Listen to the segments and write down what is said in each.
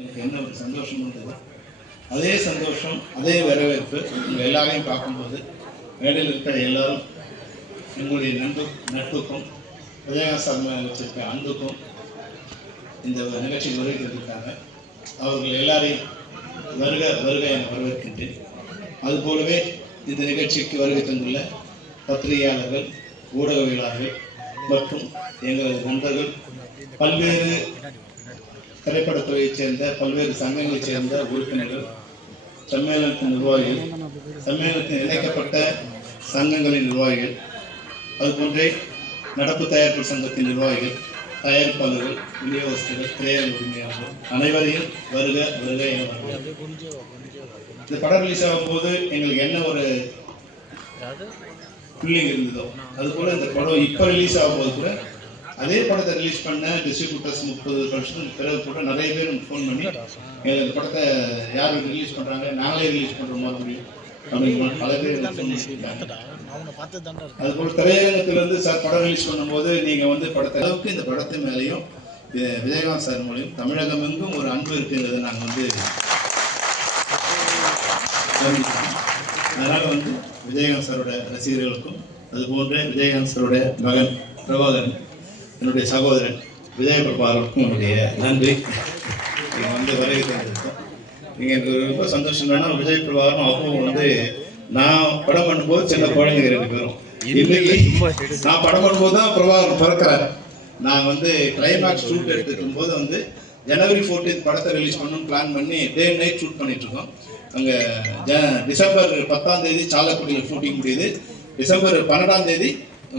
எனக்கு என்ன ஒரு சந்தோஷம் இருந்தது. அதே சந்தோஷம், அதே வரவேற்பு உங்கள் எல்லாரையும் பார்க்கும்போது மேடையில் இருக்கிற எல்லாரும் எங்களுடைய நட்புக்கும் விஜயகாந்த் மேலே வச்சிருக்க அன்புக்கும் இந்த நிகழ்ச்சிக்கு வருகிறதுக்காக அவர்கள் எல்லாரையும் வருக வருக என வரவேற்கின்றேன். அதுபோலவே இந்த நிகழ்ச்சிக்கு வருகை தந்துள்ள பத்திரிகையாளர்கள், ஊடகவியலாளர்கள் மற்றும் எங்களது நண்பர்கள், பல்வேறு திரைப்படத்துறையைச் சேர்ந்த பல்வேறு சங்கங்களைச் சேர்ந்த உறுப்பினர்கள், சம்மேளனத்தின் நிர்வாகிகள், சம்மேளனத்தில் இணைக்கப்பட்ட சங்கங்களின் நிர்வாகிகள், அதுபோன்றே நடப்பு தயாரிப்பு சங்கத்தின் நிர்வாகிகள், தயாரிப்பாளர்கள், விநியோகஸ்தர்கள், திரையரங்க உரிமையாளர்கள் அனைவரையும் வருக வருக என இந்த படம் ரிலீஸ் ஆகும்போது எங்களுக்கு என்ன ஒரு ஃபீலிங் இருந்ததோ அதுபோல் இந்த படம் இப்போ ரிலீஸ் ஆகும்போது கூட அதே படத்தை ரிலீஸ் பண்ண டிஸ்ட்ரிபியூட்டர்ஸ் 30 வருஷத்துக்கு பிறகு கூட நிறைய பேர் ஃபோன் பண்ணி எங்களுக்கு இந்த படத்தை யார் ரிலீஸ் பண்ணுறாங்க, நாங்களே ரிலீஸ் பண்ணுற மாதிரி அப்படின்னு பல பேர் ஃபோன் பண்ணியிருக்காங்க. அதுபோல் திரையரங்கத்திலிருந்து சார் படம் ரிலீஸ் பண்ணும்போது நீங்கள் வந்து படத்தை அளவுக்கு இந்த படத்தின் மேலேயும் விஜயகாந்த் சார் மூலியம் தமிழகம் எங்கும் ஒரு அன்பு இருக்குங்கிறத நாங்கள் வந்து அதனால் வந்து விஜயகாந்த் சாரோட ரசிகர்களுக்கும் அதுபோன்ற விஜயகாந்த் சாரோட மகன் பிரபாகரன், என்னுடைய சகோதரன் விஜயபிரபாகருக்கும் என்னுடைய நன்றி. நீங்கள் வந்து வருகை தந்திருக்கோம். நீங்கள் எனக்கு ரொம்ப சந்தோஷம் வேணா விஜய் பிரபாகரன் அப்பவும் வந்து நான் படம் பண்ணும்போது சின்ன குழந்தைங்க 2 பேரும். இன்னைக்கு நான் படம் பண்ணும்போது தான் பிரபாகரன் பிறக்கிறாரு. நான் வந்து கிளைமேக்ஸ் ஷூட் எடுத்துக்கும் போது வந்து ஜனவரி 14 படத்தை ரிலீஸ் பண்ணணும்னு பிளான் பண்ணி டே அண்ட் நைட் ஷூட் பண்ணிட்டு இருக்கோம். அங்கே டிசம்பர் 10 சாலக்குடியில் ஷூட்டிங் முடியுது. டிசம்பர் 12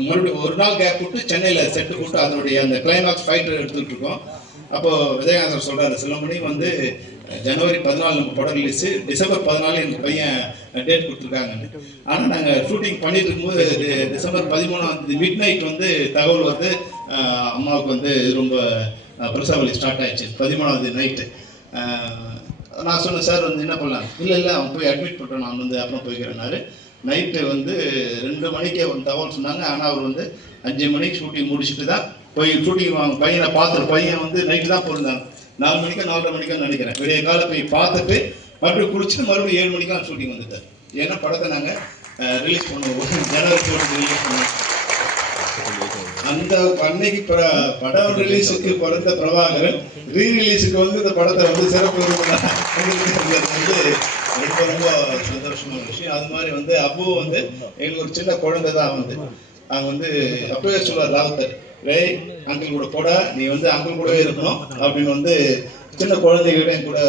மறுபடியும் ஒரு நாள் கேப் விட்டு சென்னையில் செட்டு போட்டு அதனுடைய அந்த கிளைமேக்ஸ் ஃபைட்டர் எடுத்துக்கிட்டு இருக்கோம். அப்போது விஜயகாந்த் சார் சொல்கிறாரு, சிலமணி வந்து ஜனவரி 14 நம்ம படம் ரிலீஸு, டிசம்பர் 14 எனக்கு பையன் டேட் கொடுத்துருக்காங்கன்னு. ஆனால் நாங்கள் ஷூட்டிங் பண்ணிட்டு இருக்கும்போது டிசம்பர் 13 மிட் நைட் வந்து தகவல் வந்து அம்மாவுக்கு வந்து ரொம்ப பிரசவலி ஸ்டார்ட் ஆயிடுச்சு. 13 நைட்டு நான் சொன்னேன், சார் வந்து என்ன பண்ணலாம், இல்லை அவன் போய் அட்மிட் பண்ணுறேன், நான் வந்து அப்புறம் போய்க்கிறேன்னாரு. நைட்டு வந்து 2 மணிக்கே வந்து தகவல் சொன்னாங்க. ஆனால் அவர் வந்து 5 மணிக்கு ஷூட்டிங் முடிச்சுட்டு தான் போய் ஷூட்டிங் பையனை பார்த்துட்டு, பையன் வந்து நைட்டு தான் போயிருந்தாங்க. 4 மணிக்கோ 4:30 மணிக்கோ நினைக்கிறேன். விடிய காலை போய் பார்த்துட்டு மறுபடியும் குளிச்சுட்டு மறுபடியும் 7 மணிக்கெலாம் ஷூட்டிங் வந்துட்டார். ஏன்னா படத்தை நாங்கள் ரிலீஸ் பண்ணுவோம், ஜனவரி 14 ரிலீஸ் பண்ணுவோம். அந்த அன்னைக்கு படம் ரிலீஸுக்கு பிறந்த பிரபாகரன் ரீரிலீஸுக்கு வந்து இந்த படத்தை வந்து சிறப்பு வந்து ரொம்ப ரொம்ப சந்தோஷமான விஷயம். அது மாதிரி வந்து அப்பு வந்து எங்களுக்கு ஒரு சின்ன குழந்தை தான். வந்து அவங்க வந்து அப்பவே சொல்லுவார் ராவுத்தர், அங்கிள் கூட போட, நீ வந்து அங்கிள் கூடவே இருக்கணும் அப்படின்னு வந்து சின்ன குழந்தைகிட்ட என் கூட